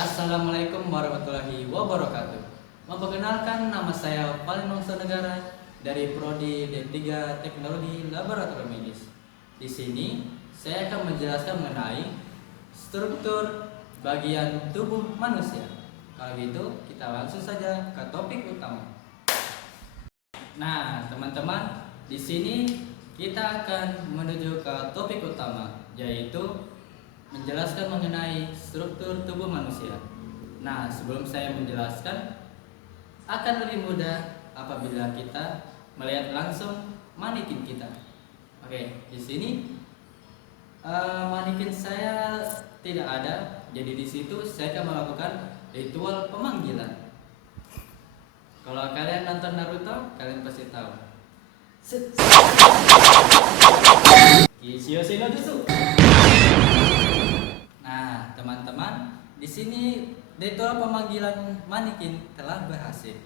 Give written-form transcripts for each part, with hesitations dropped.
Assalamualaikum warahmatullahi wabarakatuh. Memperkenalkan, nama saya Valin Wongso Negara dari Prodi D3 Teknologi Laboratorium Medis. Di sini saya akan menjelaskan mengenai struktur bagian tubuh manusia. Kalau gitu, kita langsung saja ke topik utama. Nah, teman-teman, di sini kita akan menuju ke topik utama, yaitu menjelaskan mengenai struktur tubuh manusia. Nah, sebelum saya menjelaskan, akan lebih mudah apabila kita melihat langsung manekin kita. Oke, di sini manekin saya tidak ada, jadi di situ saya akan melakukan ritual pemanggilan. Kalau kalian nonton Naruto, kalian pasti tahu. Kishio no Jutsu. Nah, teman-teman, di sini ritual pemanggilan manekin telah berhasil.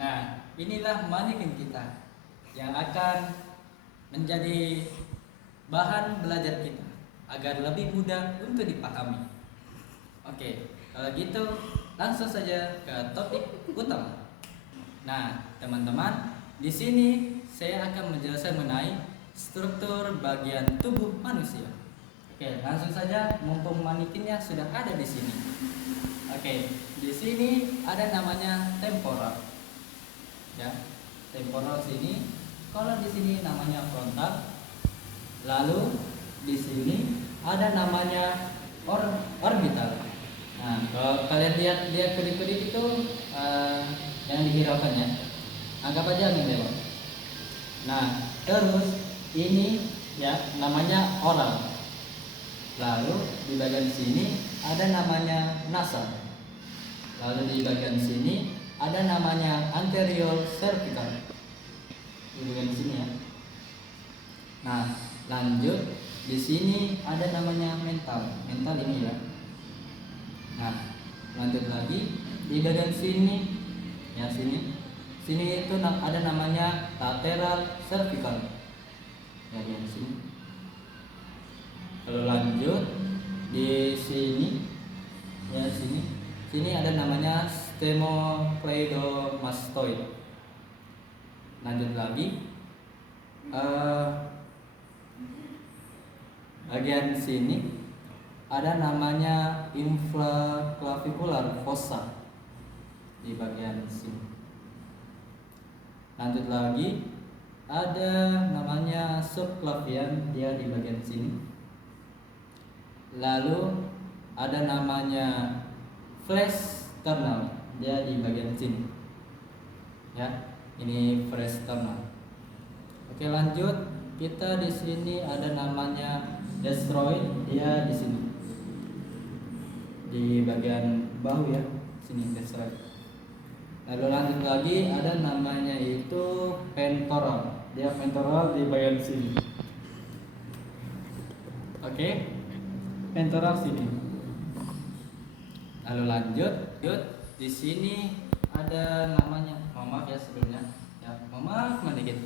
Nah, inilah manekin kita yang akan menjadi bahan belajar kita agar lebih mudah untuk dipahami. Oke, kalau gitu langsung saja ke topik utama. Nah, teman-teman, di sini saya akan menjelaskan mengenai struktur bagian tubuh manusia. Oke, langsung saja, mumpung manekinnya sudah ada di sini. Oke, di sini ada namanya temporal. Ya, temporal sini. Kalau di sini namanya frontal. Lalu di sini ada namanya orbital. Nah, kalau kalian lihat kedip-kedip itu yang dihiraukan ya. Anggap aja angin lewat. Nah, terus ini ya namanya oral. Lalu di bagian sini ada namanya nasal. Lalu di bagian sini ada namanya anterior cervical. Di bagian sini ya. Nah, lanjut di sini ada namanya mental. Mental ini ya. Nah, lanjut lagi di bagian sini ya sini. Sini itu ada namanya lateral cervical. Ya di sini. Lalu lanjut di sini ya sini ada namanya stemocleidomastoid. Lanjut lagi bagian sini ada namanya infraclavicular fossa di bagian sini. Lanjut lagi ada namanya subclavian, dia di bagian sini. Lalu ada namanya flash sternal, dia di bagian sini. Ya, ini flash sternal. Oke, lanjut. Kita di sini ada namanya destroid, dia di sini. Di bagian bahu ya, sini destroid. Lalu lanjut lagi ada namanya itu pectoral. Dia pectoral di bagian sini. Oke. Pectoral sini. Lalu lanjut di sini ada namanya, maaf ya sebelumnya, ya maaf sedikit.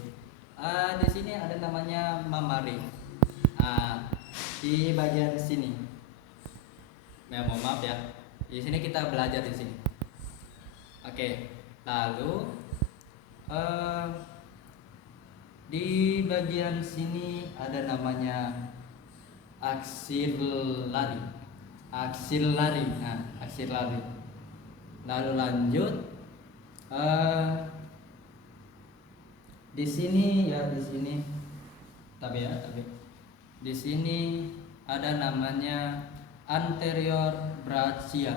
Di sini ada namanya mamari. Di bagian sini. Ya maaf ya. Di sini kita belajar di sini. Oke. Lalu di bagian sini ada namanya aksilari. Nah, aksilari. Lalu lanjut di sini ya tapi di sini ada namanya anterior brachial.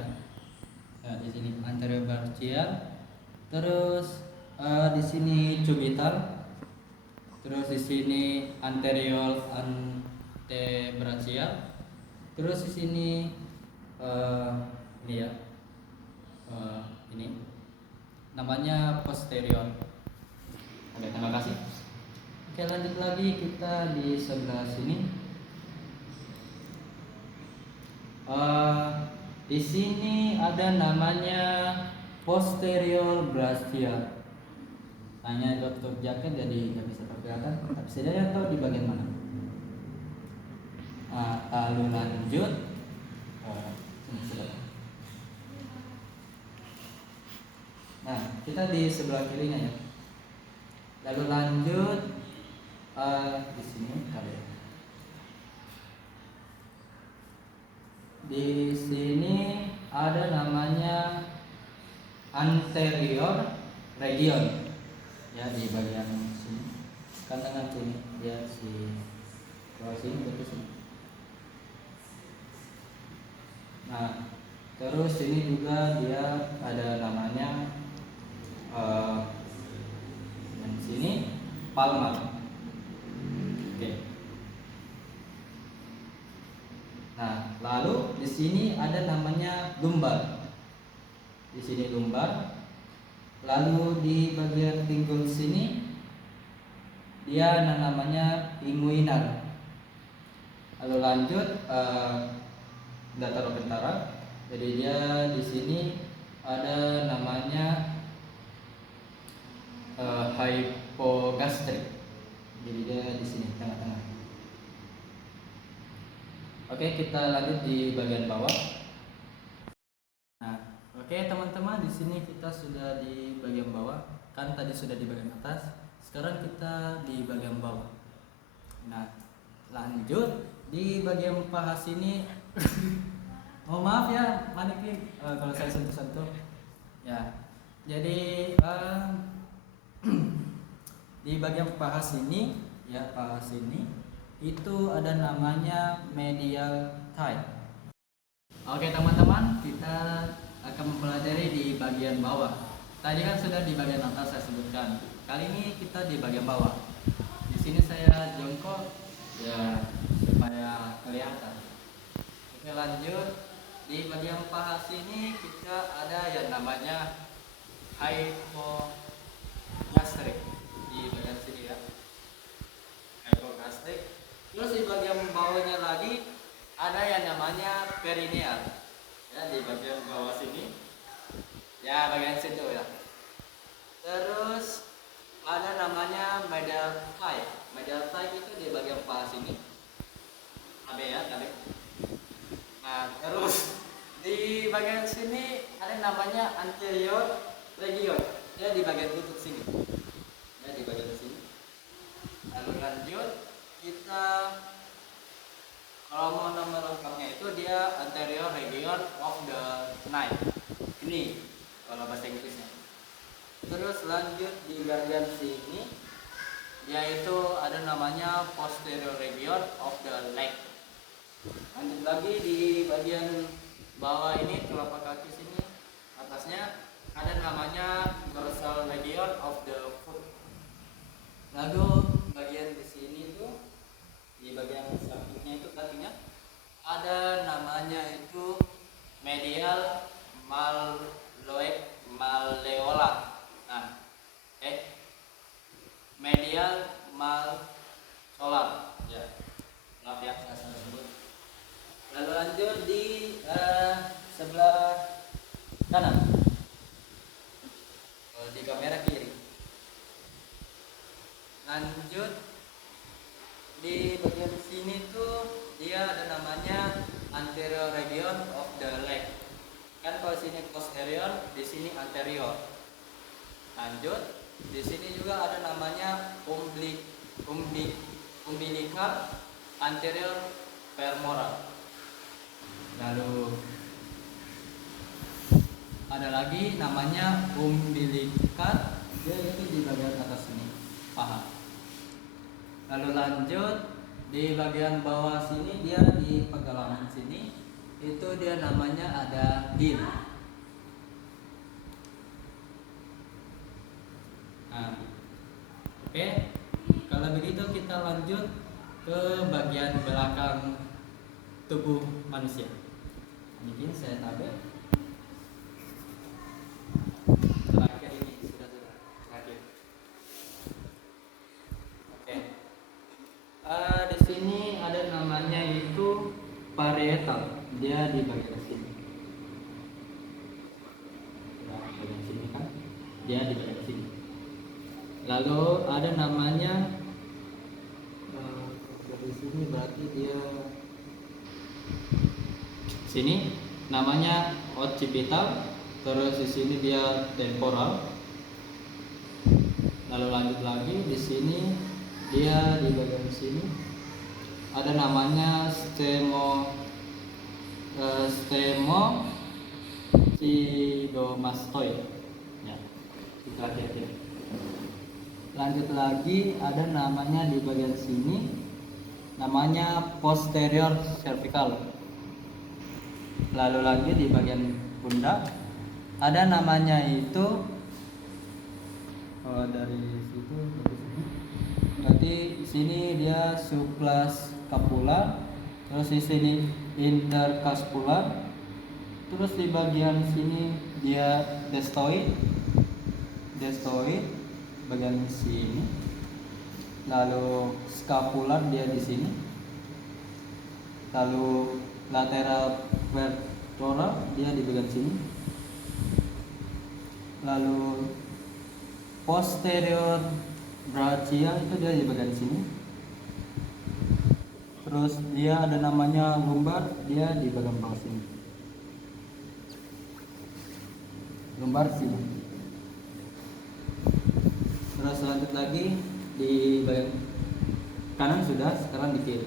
Ya, di sini anterior brachial. Terus di sini cubital. Terus di sini anterior antebrachial. Terus di sini ini ya. Ini namanya posterior. Oke, terima kasih. Oke, lanjut lagi kita di sebelah sini. Di sini ada namanya posterior brachial. Hanya tutup jaket jadi nggak bisa pergerakan. Tapi saya tahu di bagian mana. Lalu lanjut kita di sebelah kirinya ya. Lalu lanjut di sini kali ya. Di sini ada namanya anterior region ya, di bagian sini kan tengah sini ya, si bawah sini betul sini. Nah terus ini juga dia ada namanya yang sini palmar. Oke. Nah, lalu di sini ada namanya lumbar. Di sini lumbar. Lalu di bagian pinggul sini dia ada namanya inguinal. Lalu lanjut datarokentara. Jadi dia di sini ada namanya hypogastrik. Jadi dia di sini tengah-tengah. Oke, kita lanjut di bagian bawah. Nah, oke teman-teman, di sini kita sudah di bagian bawah. Kan tadi sudah di bagian atas. Sekarang kita di bagian bawah. Nah, lanjut di bagian paha sini. Oh maaf ya, manikin kalau saya sentuh-sentuh. Ya, jadi di bagian paha sini, ya paha sini itu ada namanya medial thigh. Oke teman-teman, kita akan mempelajari di bagian bawah. Tadi kan sudah di bagian atas saya sebutkan. Kali ini kita di bagian bawah. Di sini saya jongkok ya supaya kelihatan. Oke lanjut, di bagian paha sini kita ada yang namanya hypogastrik di bagian sini ya. Hypogastrik. Terus di bagian bawahnya lagi ada yang namanya perineal ya, di bagian bawah sini ya, bagian situ ya. Terus ada namanya medial thigh. Medial thigh itu di bagian paha sini, AB ya, AB. Nah terus di bagian sini ada namanya anterior region ya, di bagian lutut sini ya, di bagian sini. Lalu lanjut, kita kalau mau nama lengkapnya itu dia anterior region of the knee kalau bahasa Inggrisnya. Terus lanjut di bagian sini yaitu ada namanya posterior region of the leg. Lanjut lagi di bagian bawah ini telapak kaki sini atasnya ada namanya dorsal region of the foot. Lalu bagian di sini tuh di bagian sampingnya itu kakinya ada namanya itu medial malleolar. Nah, medial malleolar ya. Maaf ya saya salah sebut. Lalu lanjut di sebelah kanan. Di kamera kiri. Lanjut di bagian sini tuh dia ada namanya anterior region of the leg. Kan kalau sini posterior, di sini anterior. Lanjut, di sini juga ada namanya umbilical anterior femoral. Lalu ada lagi namanya umbilical, dia itu di bagian atas sini, paha. Lalu lanjut di bagian bawah sini dia di pergelangan sini itu dia namanya ada heel. Nah, oke. Kalau begitu kita lanjut ke bagian belakang tubuh manusia. Mungkin saya tabel. Terakhir ini sudah terakhir. Oke. Di sini ada namanya itu parietal. Dia di bagian sini. Nah, bagian sini kan? Dia di bagian sini. Lalu ada namanya dari sini berarti dia sini namanya occipital, terus di sini dia temporal, Lalu lanjut lagi di sini dia di bagian sini ada namanya stemocleidomastoid. Ya, kita lihat. Lanjut lagi ada namanya di bagian sini namanya posterior cervical. Lalu lagi di bagian pundak ada namanya itu dari situ ke sini. Berarti di sini dia subclavicular, terus di sini intercascular, terus di bagian sini dia deltoid bagian sini. Lalu scapular dia di sini. Lalu lateral vertebral dia di bagian sini. Lalu posterior brachial itu dia di bagian sini. Terus dia ada namanya lumbar, dia di bagian bawah sini. Lumbar sini. Terus lanjut lagi di bagian kanan sudah, sekarang di kiri.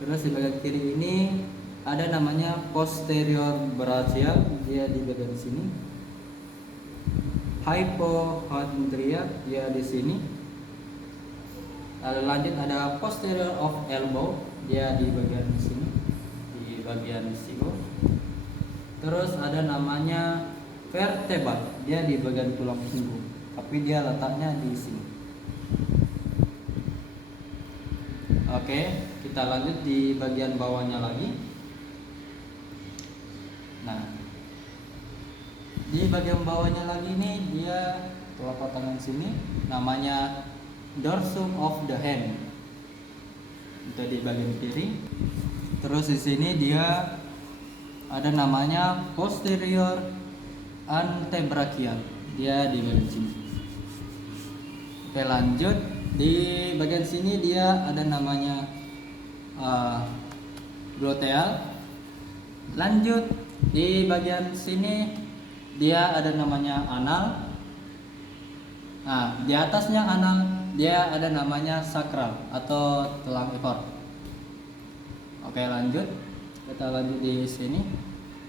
Terus di bagian kiri ini ada namanya posterior brachial, dia di bagian sini. Hypochondria dia di sini. Lalu lanjut ada posterior of elbow, dia di bagian sini, di bagian siku. Terus ada namanya vertebra, dia di bagian tulang punggung, tapi dia letaknya di sini. Oke, kita lanjut di bagian bawahnya lagi. Nah, di bagian bawahnya lagi nih dia telapak tangan sini namanya dorsum of the hand, itu di bagian kiri. Terus di sini dia ada namanya posterior antebrachial, dia di bagian sini. Oke, lanjut di bagian sini dia ada namanya gluteal. Lanjut di bagian sini dia ada namanya anal. Nah, di atasnya anal dia ada namanya sakral atau tulang ekor. Oke, lanjut. Kita lanjut di sini.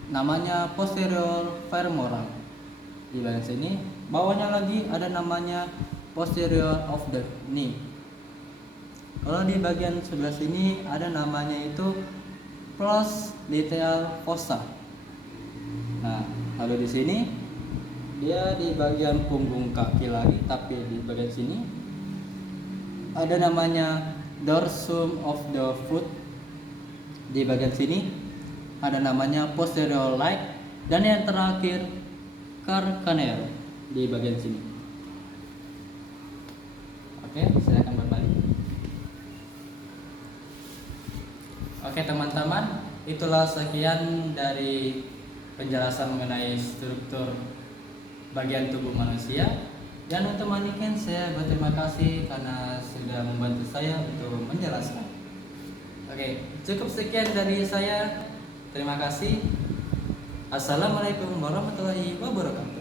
Namanya posterior femoral. Di bagian sini, bawahnya lagi ada namanya posterior of the knee. Kalau di bagian sebelah sini ada namanya itu popliteal fossa. Nah, lalu di sini dia di bagian punggung kaki lagi, tapi di bagian sini ada namanya dorsum of the foot. Di bagian sini ada namanya posterior leg, dan yang terakhir carcaneal di bagian sini. Oke, silakan berbalik. Oke teman-teman, itulah sekian dari penjelasan mengenai struktur bagian tubuh manusia. Dan untuk mannequin saya berterima kasih karena sudah membantu saya untuk menjelaskan. Oke, cukup sekian dari saya. Terima kasih. Assalamualaikum warahmatullahi wabarakatuh.